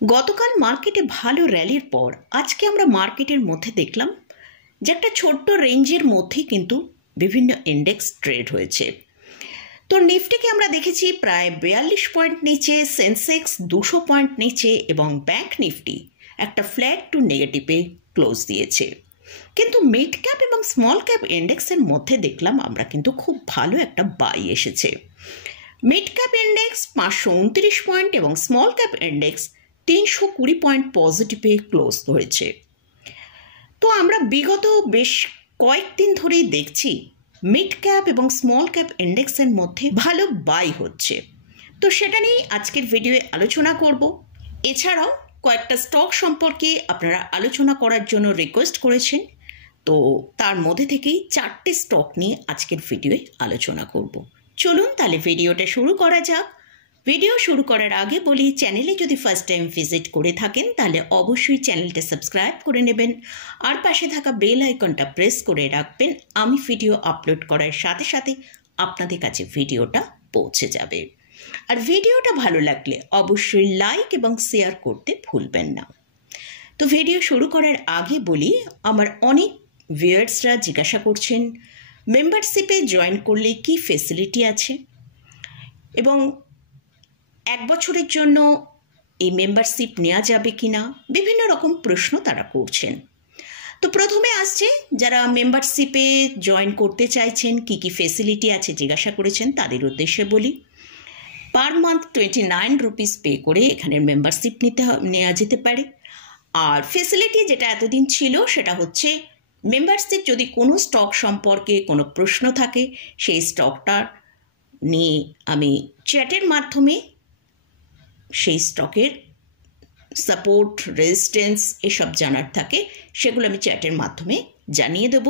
গতকাল মার্কেটে ভালো র্যালির পর আজকে আমরা মার্কেটের মধ্যে দেখলাম যে একটা ছোট্ট রেঞ্জের মধ্যেই কিন্তু বিভিন্ন ইন্ডেক্স ট্রেড হয়েছে। তো নিফটিকে আমরা দেখেছি প্রায় 42 পয়েন্ট নিচে, সেন্সেক্স 200 পয়েন্ট নিচে এবং ব্যাংক নিফটি একটা ফ্ল্যাট টু নেগেটিভে ক্লোজ দিয়েছে। কিন্তু মিড ক্যাপ এবং স্মল ক্যাপ ইন্ডেক্সের মধ্যে দেখলাম আমরা কিন্তু খুব ভালো একটা বাই এসেছে। মিড ক্যাপ ইন্ডেক্স 529 পয়েন্ট এবং স্মল ক্যাপ ইন্ডেক্স 320 পয়েন্ট পজিটিভে ক্লোজ হয়েছে। তো আমরা বিগত বেশ কয়েকদিন ধরেই দেখছি মিড ক্যাপ এবং স্মল ক্যাপ ইন্ডেক্সের মধ্যে ভালো বাই হচ্ছে। তো সেটা নিয়েই আজকের ভিডিওয়ে আলোচনা করব। এছাড়াও কয়েকটা স্টক সম্পর্কে আপনারা আলোচনা করার জন্য রিকোয়েস্ট করেছেন, তো তার মধ্যে থেকেই 4টে স্টক নিয়ে আজকের ভিডিওয়ে আলোচনা করব। চলুন তাহলে ভিডিওটা শুরু করা যাক। ভিডিও শুরু করার আগে বলি, চ্যানেলে যদি ফার্স্ট টাইম ভিজিট করে থাকেন তাহলে অবশ্যই চ্যানেলটা সাবস্ক্রাইব করে নেবেন আর পাশে থাকা বেল আইকনটা প্রেস করে রাখবেন। আমি ভিডিও আপলোড করার সাথে সাথে আপনাদের কাছে ভিডিওটা পৌঁছে যাবে। আর ভিডিওটা ভালো লাগলে অবশ্যই লাইক এবং শেয়ার করতে ভুলবেন না। তো ভিডিও শুরু করার আগে বলি, আমার অনেক ভিউয়ার্সরা জিজ্ঞাসা করছেন মেম্বারশিপে জয়েন করলে কি ফেসিলিটি আছে এবং 1 বছরের জন্য এই মেম্বারশিপ নেওয়া যাবে কি না, বিভিন্ন রকম প্রশ্ন তারা করছেন। তো প্রথমে আসছে যারা মেম্বারশিপে জয়েন করতে চাইছেন, কি কি ফেসিলিটি আছে জিজ্ঞাসা করেছেন, তাদের উদ্দেশ্যে বলি। পার মান্থ 29 রুপিস পে করে এখানে মেম্বারশিপ নেওয়া যেতে পারে। আর ফেসিলিটি যেটা এতদিন ছিল সেটা হচ্ছে মেম্বারশিপ যদি কোনো স্টক সম্পর্কে কোনো প্রশ্ন থাকে সেই স্টকটা নিয়ে আমি চ্যাটের মাধ্যমে সেই স্টকের সাপোর্ট, রেজিস্ট্যান্স এসব জানার থাকে, সেগুলো আমি চ্যাটের মাধ্যমে জানিয়ে দেব।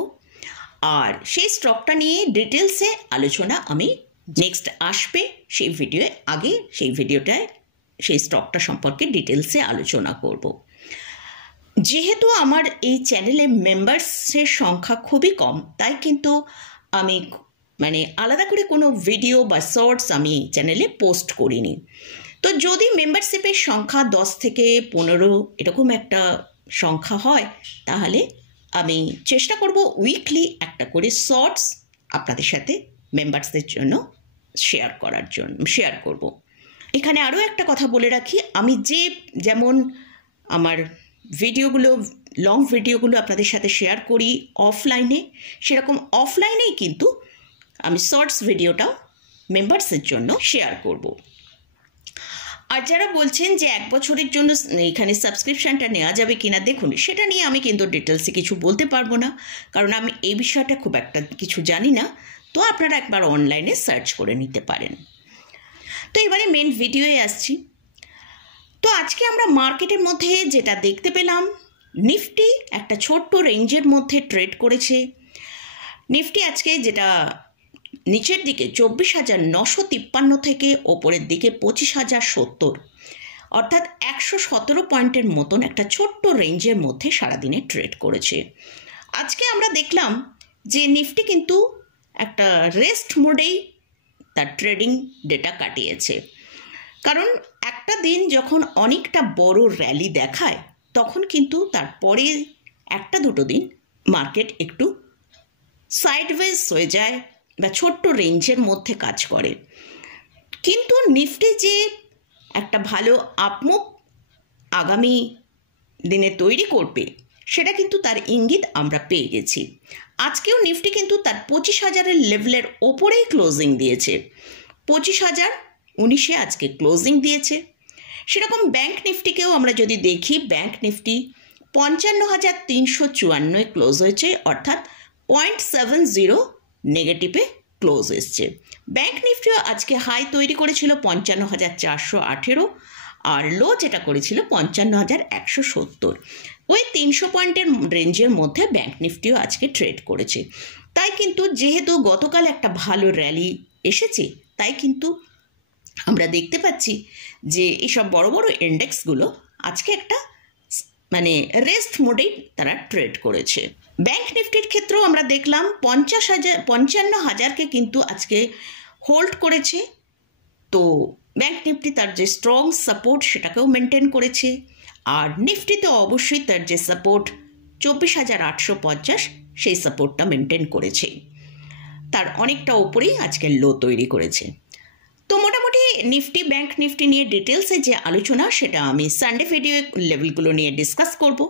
আর সেই স্টকটা নিয়ে ডিটেলসে আলোচনা আমি নেক্সট আসবে সেই ভিডিওয়ে, আগে সেই ভিডিওটায় সেই স্টকটা সম্পর্কে ডিটেলসে আলোচনা করব। যেহেতু আমার এই চ্যানেলে মেম্বার্সের সংখ্যা খুবই কম, তাই কিন্তু আমি আলাদা করে কোনো ভিডিও বা শর্টস আমি চ্যানেলে পোস্ট করিনি। তো যদি মেম্বারশিপের সংখ্যা 10 থেকে 15 এরকম একটা সংখ্যা হয় তাহলে আমি চেষ্টা করব উইকলি একটা করে শর্টস আপনাদের সাথে মেম্বার্সদের জন্য শেয়ার করব। এখানে আরও একটা কথা বলে রাখি, আমি যেমন আমার ভিডিওগুলো, লং ভিডিওগুলো আপনাদের সাথে শেয়ার করি অফলাইনে, সেরকম অফলাইনেই কিন্তু আমি শর্টস ভিডিওটাও মেম্বার্সের জন্য শেয়ার করব। আর যারা বলছেন যে 1 বছরের জন্য এখানে সাবস্ক্রিপশানটা নেওয়া যাবে কিনা, দেখুন সেটা নিয়ে আমি কিন্তু ডিটেলসে কিছু বলতে পারবো না, কারণ আমি এই বিষয়টা খুব একটা কিছু জানি না। তো আপনারা একবার অনলাইনে সার্চ করে নিতে পারেন। তো এবারে মেন ভিডিওয়ে আসছি। তো আজকে আমরা মার্কেটের মধ্যে যেটা দেখতে পেলাম, নিফটি একটা ছোট্ট রেঞ্জের মধ্যে ট্রেড করেছে। নিফটি আজকে যেটা নিচের দিকে 24,953 থেকে ওপরের দিকে 25,070, অর্থাৎ 117 পয়েন্টের মতন একটা ছোট্ট রেঞ্জের মধ্যে সারাদিনে ট্রেড করেছে। আজকে আমরা দেখলাম যে নিফটি কিন্তু একটা রেস্ট মোডেই তার ট্রেডিং ডেটা কাটিয়েছে, কারণ একটা দিন যখন অনেকটা বড় র্যালি দেখায় তখন কিন্তু তারপরে 1-2 দিন মার্কেট একটু সাইডওয়েজ হয়ে যায় বা ছোট্ট রেঞ্জের মধ্যে কাজ করে। কিন্তু নিফটি যে একটা ভালো আপমুভ আগামী দিনে তৈরি করবে সেটা কিন্তু তার ইঙ্গিত আমরা পেয়ে গেছি। আজকেও নিফটি কিন্তু তার 25,000-এর লেভেলের ওপরেই ক্লোজিং দিয়েছে, 25,019-এ আজকে ক্লোজিং দিয়েছে। সেরকম ব্যাংক নিফটিকেও আমরা যদি দেখি, ব্যাংক নিফটি 55,354-এ ক্লোজ হয়েছে, অর্থাৎ 0.70 নেগেটিভে ক্লোজ এসছে। ব্যাংক নিফটিও আজকে হাই তৈরি করেছিল 55,418, আর লো যেটা করেছিল 55,170। ওই 300 পয়েন্টের রেঞ্জের মধ্যে ব্যাংক নিফটিও আজকে ট্রেড করেছে। তাই কিন্তু যেহেতু গতকাল একটা ভালো র্যালি এসেছে, তাই কিন্তু আমরা দেখতে পাচ্ছি যে এইসব বড় বড় ইন্ডেক্সগুলো আজকে একটা রেস্ট মোডেই তারা ট্রেড করেছে। ব্যাংক নিফটির ক্ষেত্রেও আমরা দেখলাম 55,000কে কিন্তু আজকে হোল্ড করেছে। তো ব্যাংক নিফটি তার যে স্ট্রং সাপোর্ট সেটাকেও মেনটেন করেছে, আর নিফটিতে অবশ্যই তার যে সাপোর্ট 24,850 সেই সাপোর্টটা মেনটেন করেছে, তার অনেকটা ওপরেই আজকের লো তৈরি করেছে। তো মোটামুটি নিফটি ব্যাংক নিফটি নিয়ে ডিটেলসে যে আলোচনা সেটা আমি সানডে ভিডিও লেভেলগুলো নিয়ে ডিসকাস করব।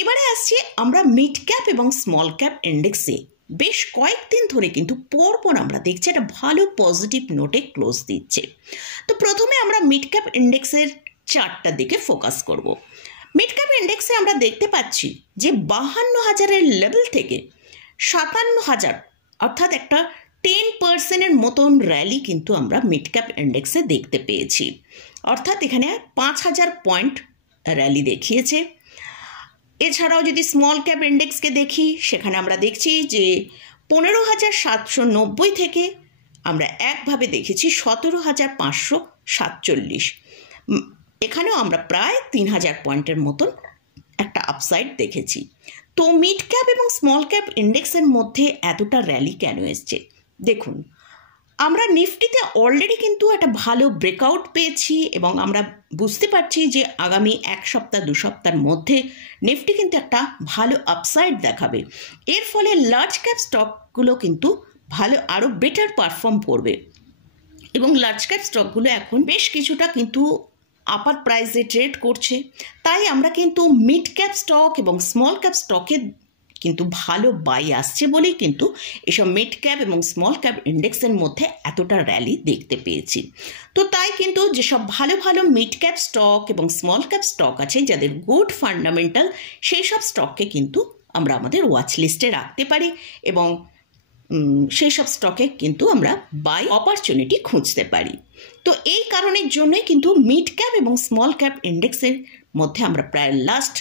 এবারে আসছি আমরা মিড ক্যাপ এবং স্মল ক্যাপ ইন্ডেক্সে বেশ কয়েকদিন ধরে কিন্তু পরপর আমরা দেখছি একটা ভালো পজিটিভ নোটে ক্লোজ দিচ্ছে। তো প্রথমে আমরা মিড ক্যাপ ইন্ডেক্সের চার্টটার দিকে ফোকাস করব। মিড ক্যাপ ইন্ডেক্সে আমরা দেখতে পাচ্ছি যে 52,000-এর লেভেল থেকে 57,000 অর্থাৎ একটা 10%-এর মতন র্যালি কিন্তু আমরা মিড ক্যাপ ইন্ডেক্সে দেখতে পেয়েছি, অর্থাৎ এখানে 5,000 পয়েন্ট র্যালি দেখিয়েছে। এছাড়াও যদি স্মল ক্যাপ ইন্ডেক্সকে দেখি সেখানে আমরা দেখছি যে 15,790 থেকে আমরা একভাবে দেখেছি 17,547, এখানেও আমরা প্রায় 3,000 পয়েন্টের মতন একটা আপসাইড দেখেছি। তো মিড ক্যাপ এবং স্মল ক্যাপ ইন্ডেক্সের মধ্যে এতটা র্যালি কেন এসছে? দেখুন, আমরা নিফটিতে অলরেডি কিন্তু একটা ভালো ব্রেকআউট পেয়েছি এবং আমরা বুঝতে পারছি যে আগামী 1 সপ্তাহ 2 সপ্তাহের মধ্যে নিফটি কিন্তু একটা ভালো আপসাইড দেখাবে। এর ফলে লার্জ ক্যাপ স্টকগুলো কিন্তু ভালো আরও বেটার পারফর্ম করবে এবং লার্জ ক্যাপ স্টকগুলো এখন বেশ কিছুটা কিন্তু আপার প্রাইসে ট্রেড করছে। তাই আমরা কিন্তু মিড ক্যাপ স্টক এবং স্মল ক্যাপ স্টকে কিন্তু ভালো বাই আসছে বলেই কিন্তু এসব মিড ক্যাপ এবং স্মল ক্যাপ ইন্ডেক্সের মধ্যে এতটা র্যালি দেখতে পেয়েছি। তো তাই কিন্তু যেসব ভালো ভালো মিড ক্যাপ স্টক এবং স্মল ক্যাপ স্টক আছে যাদের গুড ফান্ডামেন্টাল, সেই সব স্টককে কিন্তু আমরা আমাদের ওয়াচ লিস্টে রাখতে পারি এবং সেই সব স্টকে কিন্তু আমরা বাই অপরচুনিটি খুঁজতে পারি। তো এই কারণের জন্যই কিন্তু মিড ক্যাপ এবং স্মল ক্যাপ ইন্ডেক্সের মধ্যে আমরা প্রায় লাস্ট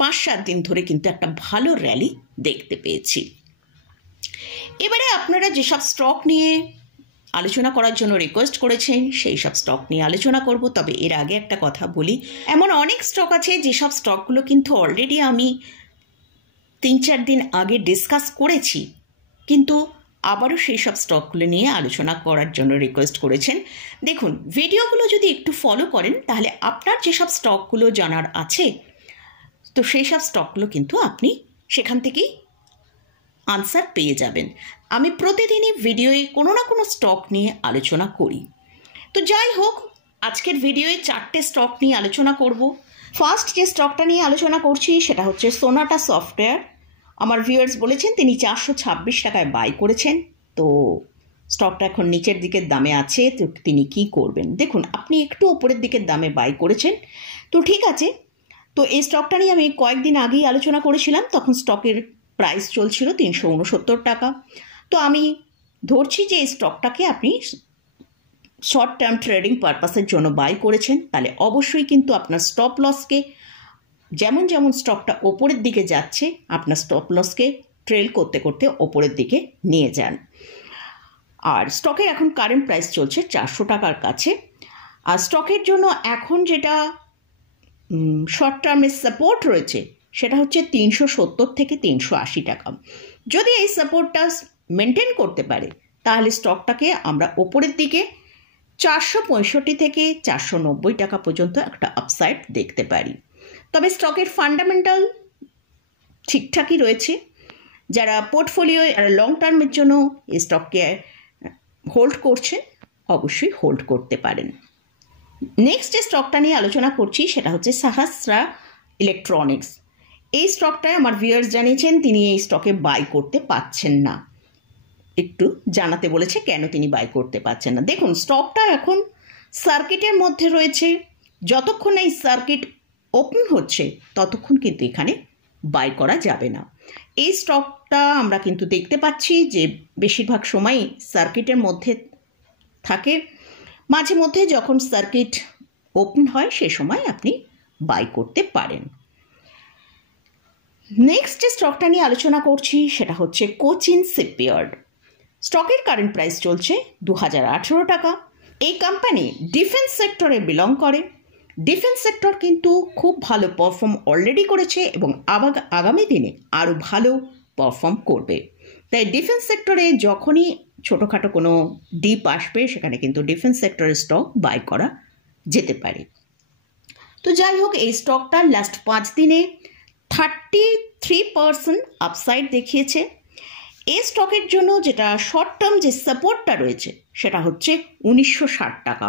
5-7 দিন ধরে কিন্তু একটা ভালো র্যালি দেখতে পেয়েছি। এবারে আপনারা যেসব স্টক নিয়ে আলোচনা করার জন্য রিকোয়েস্ট করেছেন সেই সব স্টক নিয়ে আলোচনা করব। তবে এর আগে একটা কথা বলি, এমন অনেক স্টক আছে যেসব স্টকগুলো কিন্তু অলরেডি আমি 3-4 দিন আগে ডিসকাস করেছি, কিন্তু আবারও সেই সব স্টকগুলো নিয়ে আলোচনা করার জন্য রিকোয়েস্ট করেছেন। দেখুন, ভিডিওগুলো যদি একটু ফলো করেন তাহলে আপনার যেসব স্টকগুলো জানার আছে তো সেই সব স্টকগুলো কিন্তু আপনি সেখান থেকেই আনসার পেয়ে যাবেন। আমি প্রতিদিনই ভিডিওয়ে কোনো না কোনো স্টক নিয়ে আলোচনা করি। তো যাই হোক, আজকের ভিডিওয়ে 4টে স্টক নিয়ে আলোচনা করব। ফার্স্ট যে স্টকটা নিয়ে আলোচনা করছি সেটা হচ্ছে সোনাটা সফটওয়্যার। আমার ভিউয়ার্স বলেছেন তিনি 426 টাকায় বাই করেছেন। তো স্টকটা এখন নিচের দিকের দামে আছে, তো তিনি কি করবেন? দেখুন, আপনি একটু ওপরের দিকের দামে বাই করেছেন, তো ঠিক আছে। তো এই স্টকটা নিয়ে আমি কয়েকদিন আগেই আলোচনা করেছিলাম, তখন স্টকের প্রাইস চলছিল 369 টাকা। তো আমি ধরছি যে এই স্টকটাকে আপনি শর্ট টার্ম ট্রেডিং পারপাসের জন্য বাই করেছেন, তাহলে অবশ্যই কিন্তু আপনার স্টপ লসকে, যেমন যেমন স্টকটা ওপরের দিকে যাচ্ছে আপনার স্টপ লসকে ট্রেল করতে করতে ওপরের দিকে নিয়ে যান। আর স্টকের এখন কারেন্ট প্রাইস চলছে 400 টাকার কাছে। আর স্টকের জন্য এখন যেটা শর্ট টার্মের সাপোর্ট রয়েছে সেটা হচ্ছে 370 থেকে 380 টাকা। যদি এই সাপোর্টটা মেনটেন করতে পারে তাহলে স্টকটাকে আমরা ওপরের দিকে 465 থেকে 490 টাকা পর্যন্ত একটা আপসাইড দেখতে পারি। তবে স্টকের ফান্ডামেন্টাল ঠিকঠাকই রয়েছে। যারা পোর্টফোলিও লং টার্মের জন্য এই স্টককে হোল্ড করছেন অবশ্যই হোল্ড করতে পারেন। নেক্সট যে স্টকটা নিয়ে আলোচনা করছি সেটা হচ্ছে সাহাস্রা ইলেকট্রনিক্স। এই স্টকটায় আমার ভিউয়ার্স জানিয়েছেন তিনি এই স্টকে বাই করতে পারছেন না। একটু জানাতে বলেছে কেন তিনি বাই করতে পারছেন না। দেখুন, স্টকটা এখন সার্কিটের মধ্যে রয়েছে, যতক্ষণ এই সার্কিট ওপেন হচ্ছে ততক্ষণ কিন্তু এখানে বাই করা যাবে না। এই স্টকটা আমরা কিন্তু দেখতে পাচ্ছি যে বেশিরভাগ সময়ই সার্কিটের মধ্যে থাকে, মাঝে মধ্যে যখন সার্কিট ওপেন হয় সে সময় আপনি বাই করতে পারেন। নেক্সট যে স্টকটা নিয়ে আলোচনা করছি সেটা হচ্ছে কোচিন শিপইয়ার্ড। স্টকের কারেন্ট প্রাইস চলছে 2018 টাকা। এই কোম্পানি ডিফেন্স সেক্টরে বিলং করে। ডিফেন্স সেক্টর কিন্তু খুব ভালো পারফর্ম অলরেডি করেছে এবং আগামী দিনে আরও ভালো পারফর্ম করবে। তাই ডিফেন্স সেক্টরে যখনই ছোটোখাটো কোনো ডিপ আসবে সেখানে কিন্তু ডিফেন্স সেক্টরের স্টক বাই করা যেতে পারে। তো যাই হোক, এই স্টকটা লাস্ট 5 দিনে 33% আপসাইড দেখিয়েছে। এই স্টকের জন্য যেটা শর্ট টার্ম যে সাপোর্টটা রয়েছে সেটা হচ্ছে 1960 টাকা,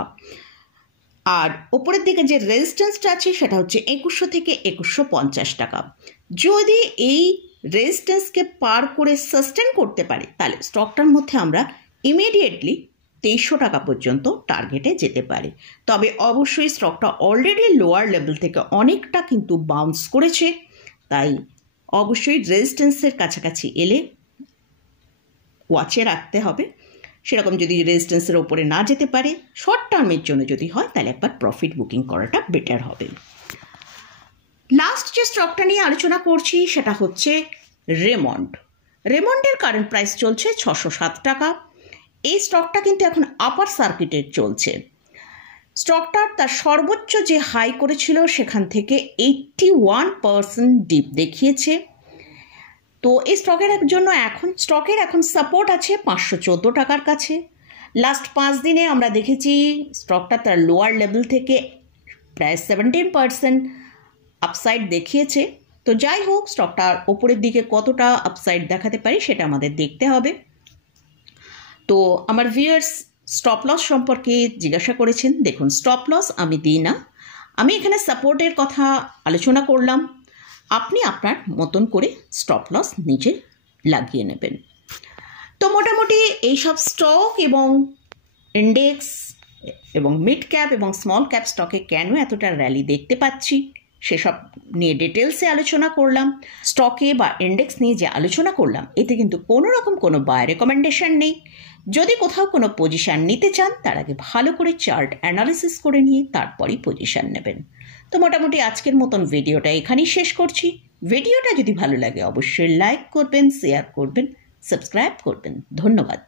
আর ওপরের দিকে যে রেজিস্ট্যান্সটা আছে সেটা হচ্ছে 2100 থেকে 2150 টাকা। যদি এই রেজিস্ট্যান্সকে পার করে সাস্টেন করতে পারে তাহলে স্টকটার মধ্যে আমরা ইমিডিয়েটলি 2300 টাকা পর্যন্ত টার্গেটে যেতে পারে। তবে অবশ্যই স্টকটা অলরেডি লোয়ার লেভেল থেকে অনেকটা কিন্তু বাউন্স করেছে, তাই অবশ্যই রেজিস্ট্যান্সের কাছাকাছি এলে ওয়াচে রাখতে হবে। সেরকম যদি রেজিস্ট্যান্সের ওপরে না যেতে পারে, শর্ট টার্মের জন্য যদি হয় তাহলে একবার প্রফিট বুকিং করাটা বেটার হবে। লাস্ট যে স্টকটা নিয়ে আলোচনা করছি সেটা হচ্ছে রেমন্ড। রেমন্ডের কারেন্ট প্রাইস চলছে 607 টাকা। এই স্টকটা কিন্তু এখন আপার সার্কিটে চলছে। স্টকটার তার সর্বোচ্চ যে হাই করেছিল সেখান থেকে 81% ডিপ দেখিয়েছে। তো এই স্টকের এখন সাপোর্ট আছে 514 টাকার কাছে। লাস্ট 5 দিনে আমরা দেখেছি স্টকটা তার লোয়ার লেভেল থেকে প্রায় 17% আপসাইড দেখিয়েছে। তো যাই হোক, স্টকটার ওপরের দিকে কতটা আপসাইড দেখাতে পারি সেটা আমাদের দেখতে হবে। তো আমার ভিউয়ার্স স্টপ লস সম্পর্কে জিজ্ঞাসা করেছেন। দেখুন, স্টপ লস আমি দিই না, আমি এখানে সাপোর্টের কথা আলোচনা করলাম। আপনি আপনার মতন করে স্টপ লস নিজে লাগিয়ে নেবেন। তো মোটামুটি এইসব স্টক এবং ইন্ডেক্স এবং মিড ক্যাপ এবং স্মল ক্যাপ স্টকে কেন এতটা র্যালি দেখতে পাচ্ছি সেসব নিয়ে ডিটেলসে আলোচনা করলাম। স্টকে বা ইন্ডেক্স নিয়ে যে আলোচনা করলাম এতে কিন্তু কোনো রকম কোনো বাই রেকমেন্ডেশন নেই। যদি কোথাও কোনো পজিশান নিতে চান তার আগে ভালো করে চার্ট অ্যানালিসিস করে নিয়ে তারপরই পজিশান নেবেন। তো মোটামুটি আজকের মতন ভিডিওটা এখানেই শেষ করছি। ভিডিওটা যদি ভালো লাগে অবশ্যই লাইক করবেন, শেয়ার করবেন, সাবস্ক্রাইব করবেন। ধন্যবাদ।